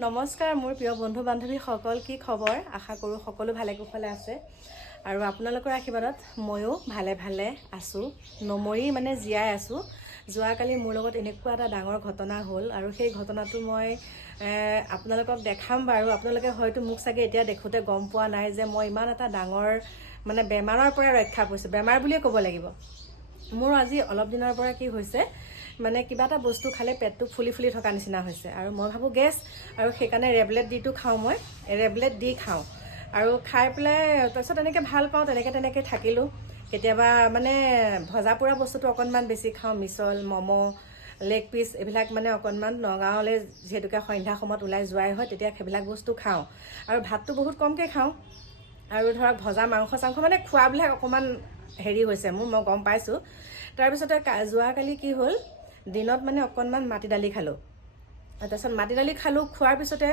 নমস্কাৰ মোৰ প্ৰিয় বন্ধু বান্ধৱীসকল কি খবৰ? আশা কৰোঁ সকলো ভালে কুশলে আছে। আৰু আপোনালোকৰ আশীৰ্বাদত ময়ো ভালে ভালে আছোঁ নমৰি মানে জীয়াই আছোঁ। যোৱাকালি মোৰ লগত এনেকুৱা এটা ডাঙৰ ঘটনা হ'ল আৰু সেই ঘটনাটো মই আপোনালোকক দেখাম বাৰু। আপোনালোকে হয়তো মোক চাগে এতিয়া দেখোঁতে গম পোৱা নাই যে মই ইমান এটা ডাঙৰ মানে বেমাৰৰ পৰা ৰক্ষা পৰিছোঁ। বেমাৰ বুলিয়ে ক'ব লাগিব। মোৰ আজি অলপ দিনৰ পৰা কি হৈছে মানে কিবা এটা বস্তু খালে পেটটো ফুলি ফুলি থকা নিচিনা হৈছে। আৰু মই ভাবোঁ গেছ আৰু সেইকাৰণে ৰেবলেট ডিটো খাওঁ মই। ৰেবলেট দি খাওঁ। আৰু খাই পেলাই তাৰপিছত তেনেকৈ ভাল পাওঁ তেনেকৈ তেনেকৈ থাকিলোঁ। কেতিয়াবা মানে ভজা পোৰা বস্তুটো অকণমান বেছি খাওঁ মিছল ম'ম' লেগ পিচ এইবিলাক মানে অকণমান নগাঁৱলৈ যিহেতুকে সন্ধ্যা সময়ত ওলাই যোৱাই হয় তেতিয়া সেইবিলাক বস্তু খাওঁ। আৰু ভাতটো বহুত কমকৈ খাওঁ। আৰু ধৰক ভজা মাংস চাংস মানে খোৱাবিলাক অকণমান হেৰি হৈছে মোৰ মই গম পাইছোঁ। তাৰপিছতে যোৱাকালি কি হ'ল দিনত মানে অকণমান মাটি দালি খালোঁ। তাৰপিছত মাটি দালি খালোঁ খোৱাৰ পিছতে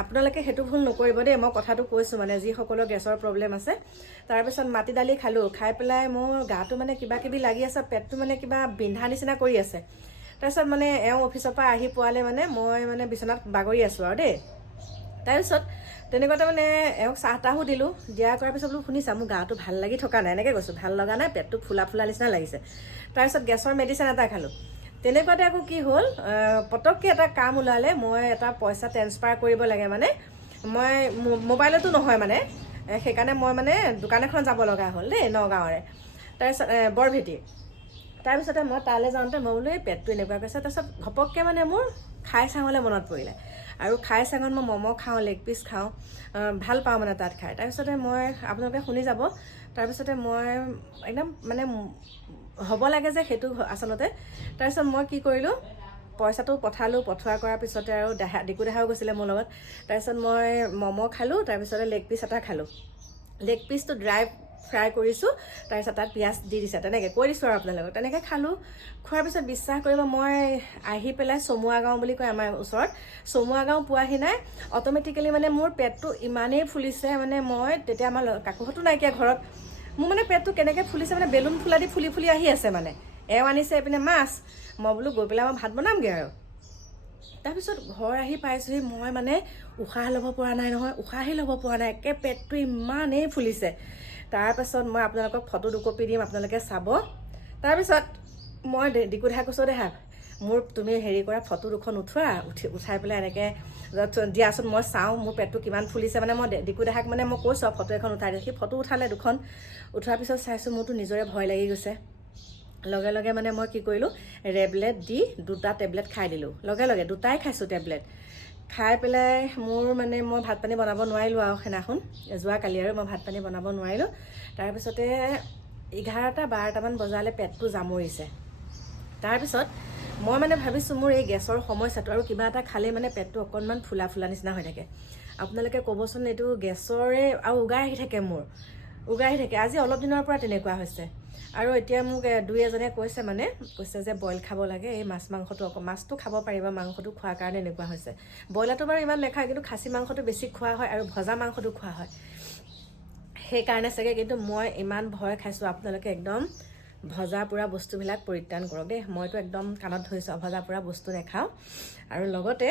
আপোনালোকে সেইটো ভুল নকৰিব দেই মই কথাটো কৈছোঁ মানে যিসকলৰ গেছৰ প্ৰব্লেম আছে। তাৰপিছত মাটি দালি খালোঁ খাই পেলাই মোৰ গাটো মানে কিবা কিবি লাগি আছে পেটটো মানে কিবা বিন্ধা নিচিনা কৰি আছে। তাৰপিছত মানে এওঁ অফিচৰ পৰা আহি পোৱালে মানে মই মানে বিচনাত বাগৰি আছোঁ আৰু দেই। তাৰপিছত তেনেকুৱাতে মানে এওঁক চাহ তাহো দিলোঁ দিয়া কৰাৰ পিছত বোলো শুনিছা মোৰ গাটো ভাল লাগি থকা নাই এনেকৈ কৈছোঁ ভাল লগা নাই পেটটো ফুলা ফুলা নিচিনা লাগিছে। তাৰপিছত গেছৰ মেডিচিন এটা খালোঁ। তেনেকুৱাতে আকৌ কি হ'ল পটককৈ এটা কাম ওলালে মই এটা পইচা ট্ৰেন্সফাৰ কৰিব লাগে মানে। মই মোবাইলতো নহয় মানে সেইকাৰণে মই মানে দোকান এখন যাব লগা হ'ল দেই নগাঁৱৰে। তাৰপিছত বৰভেটি। তাৰপিছতে মই তালৈ যাওঁতে মই বোলো এই পেটটো এনেকুৱা কৈছে তাৰপিছত ঘপককৈ মানে মোৰ খাই চাঙলৈ মনত পৰিলে। আৰু খাই চাঙত মই ম'ম' খাওঁ লেগ পিচ খাওঁ ভাল পাওঁ মানে তাত খাই। তাৰপিছতে মই আপোনালোকে শুনি যাব। তাৰপিছতে মই একদম মানে হ'ব লাগে যে সেইটো আচলতে। তাৰপিছত মই কি কৰিলোঁ পইচাটো পঠালোঁ পঠোৱা কৰাৰ পিছতে আৰু দেহা ডিকু দেহাও গৈছিলে মোৰ লগত। তাৰপিছত মই ম'ম' খালোঁ তাৰপিছতে লেগ পিচ এটা খালোঁ। লেগ পিচটো ড্ৰাই ফ্ৰাই কৰিছোঁ তাৰপিছত তাত পিঁয়াজ দি দিছে তেনেকৈ কৈ দিছোঁ আৰু আপোনালোকক। তেনেকৈ খালোঁ। খোৱাৰ পিছত বিশ্বাস কৰিব মই আহি পেলাই চমুৱা গাঁও বুলি কয় আমাৰ ওচৰত। চমুৱা গাঁও পোৱাহি নাই। অট'মেটিকেলি মানে মোৰ পেটটো ইমানেই ফুলিছে মানে মই তেতিয়া আমাৰ কাকোহঁতো নাইকিয়া ঘৰত। মোৰ মানে পেটটো কেনেকৈ ফুলিছে মানে বেলুন ফুলা দি ফুলি ফুলি আহি আছে মানে। এওঁ আনিছে এইপিনে মাছ মই বোলো গৈ পেলাই মই ভাত বনামগৈ আৰু। তাৰপিছত ঘৰ আহি পাইছোঁহি মই মানে উশাহ ল'ব পৰা নাই নহয় উশাহেই ল'ব পৰা নাই একে পেটটো ইমানেই ফুলিছে। তাৰপাছত মই আপোনালোকক ফটো দুকপি দিম আপোনালোকে চাব। তাৰপিছত মই কৈছোঁ দেহা মোৰ তুমি হেৰি কৰা ফটো দুখন উঠোৱা উঠি উঠাই পেলাই এনেকৈ দিয়াচোন মই চাওঁ মোৰ পেটটো কিমান ফুলিছে মানে মই ডিকু দেহাক মানে মই কৈছোঁ আৰু ফটো এখন উঠাই দিয়ে সি ফটো উঠালে দুখন উঠোৱাৰ পিছত চাইছোঁ মোৰতো নিজৰে ভয় লাগি গৈছে। লগে লগে মানে মই কি কৰিলোঁ ৰেবলেট দি দুটা টেবলেট খাই দিলোঁ। লগে লগে দুটাই খাইছোঁ টেবলেট। খাই পেলাই মোৰ মানে মই ভাত পানী বনাব নোৱাৰিলোঁ আৰু সেইদিনাখন যোৱাকালি আৰু মই ভাত পানী বনাব নোৱাৰিলোঁ। তাৰপিছতে এঘাৰটা বাৰটামান বজালৈ পেটটো জামৰিছে। তাৰপিছত মই মানে ভাবিছোঁ মোৰ এই গেছৰ সমস্যাটো আৰু কিবা এটা খালে মানে পেটটো অকণমান ফুলা ফুলা নিচিনা হৈ থাকে। আপোনালোকে ক'বচোন এইটো গেছৰে আৰু উগাৰ আহি থাকে মোৰ। উগাৰ আহি থাকে। আজি অলপ দিনৰ পৰা তেনেকুৱা হৈছে। আৰু এতিয়া মোক দুই এজনে কৈছে মানে কৈছে যে বইল খাব লাগে এই মাছ মাংসটো অকণ মাছটো খাব পাৰিবা মাংসটো খোৱাৰ কাৰণে এনেকুৱা হৈছে। ব্ৰইলাৰটো বাৰু ইমান নেখায় কিন্তু খাচী মাংসটো বেছি খোৱা হয় আৰু ভজা মাংসটো খোৱা হয়। সেইকাৰণে চাগে কিন্তু মই ইমান ভয় খাইছোঁ। আপোনালোকে একদম ভজা পোৰা বস্তুবিলাক পৰিত্ৰাণ কৰক দেই। মইতো একদম কাণত ধৰিছোঁ ভজা পোৰা বস্তু নাখাওঁ। আৰু লগতে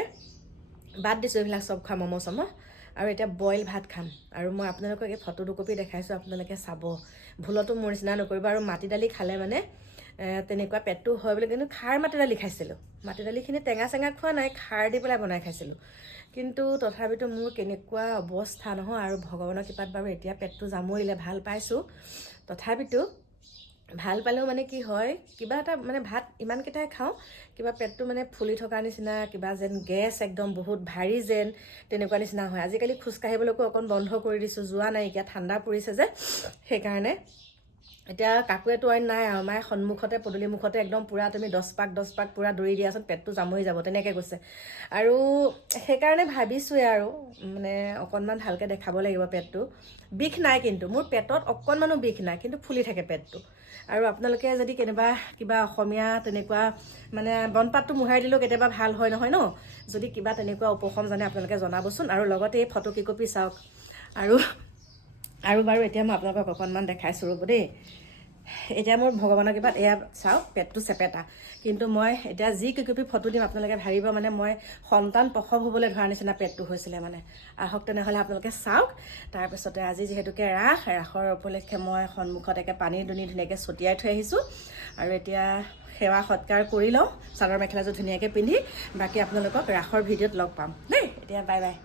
বাদ দিছোঁ এইবিলাক চব খোৱা ম'ম' চম' আৰু এতিয়া বইল ভাত খাম। আৰু মই আপোনালোকক এই ফটো দুকপি দেখাইছোঁ আপোনালোকে চাব। ভুলতো মোৰ নিচিনা নকৰিব আৰু মাটি দালি খালে মানে তেনেকুৱা পেটটো হয় বুলি কিন্তু খাৰ মাটি দালি খাইছিলোঁ। মাটি দালিখিনি টেঙা চেঙা খোৱা নাই খাৰ দি পেলাই বনাই খাইছিলোঁ। কিন্তু তথাপিতো মোৰ কেনেকুৱা অৱস্থা নহয় আৰু ভগৱানৰ কৃপাত বাৰু এতিয়া পেটটো জামৰিলে ভাল পাইছোঁ। তথাপিতো ভাল পালেও মানে কি হয় কিবা এটা মানে ভাত ইমানকেইটাই খাওঁ কিবা পেটটো মানে ফুলি থকা নিচিনা কিবা যেন গেছ একদম বহুত ভাৰী যেন তেনেকুৱা নিচিনা হয়। আজিকালি খোজকাঢ়িবলৈকো অকণ বন্ধ কৰি দিছোঁ যোৱা নাইকিয়া ঠাণ্ডা পৰিছে যে সেইকাৰণে এতিয়া কাকোৱেতো অইন নাই আৰু মায়ে সন্মুখতে পদূলি মুখতে একদম পূৰা তুমি দহ পাক দহ পাক পূৰা দৌৰি দিয়াচোন পেটটো জামৰি যাব তেনেকৈ কৈছে। আৰু সেইকাৰণে ভাবিছোঁৱে আৰু মানে অকণমান ভালকৈ দেখাব লাগিব পেটটো। বিষ নাই কিন্তু মোৰ পেটত অকণমানো বিষ নাই কিন্তু ফুলি থাকে পেটটো। আৰু আপোনালোকে যদি কেতিয়াবা কিবা অসমীয়া তেনেকুৱা মানে বনপাতটো মোহাৰি দিলেও কেতিয়াবা ভাল হয় নহয় ন? যদি কিবা তেনেকুৱা উপশম জানে আপোনালোকে জনাবচোন। আৰু লগতে এই ফটো কেইকপি চাওক। আৰু আৰু বাৰু এতিয়া মই আপোনালোকক অকণমান দেখাইছোঁ ৰ'ব দেই। এতিয়া মোৰ ভগৱানৰ কৃপাত এয়া চাওক পেটটো চেপেটা। কিন্তু মই এতিয়া যি কিকপি ফটো দিম আপোনালোকে ভাবিব মানে মই সন্তান প্ৰসৱ হ'বলৈ ধৰা নিচিনা পেটটো হৈছিলে মানে। আহক তেনেহ'লে আপোনালোকে চাওক। তাৰপিছতে আজি যিহেতুকে ৰাস ৰাসৰ উপলক্ষে মই সন্মুখত একে পানী দুনি ধুনীয়াকৈ ছটিয়াই থৈ আহিছোঁ। আৰু এতিয়া সেৱা সৎকাৰ কৰি লওঁ চাদৰ মেখেলাযোৰ ধুনীয়াকৈ পিন্ধি। বাকী আপোনালোকক ৰাসৰ ভিডিঅ'ত লগ পাম। দেই এতিয়া বাই বাই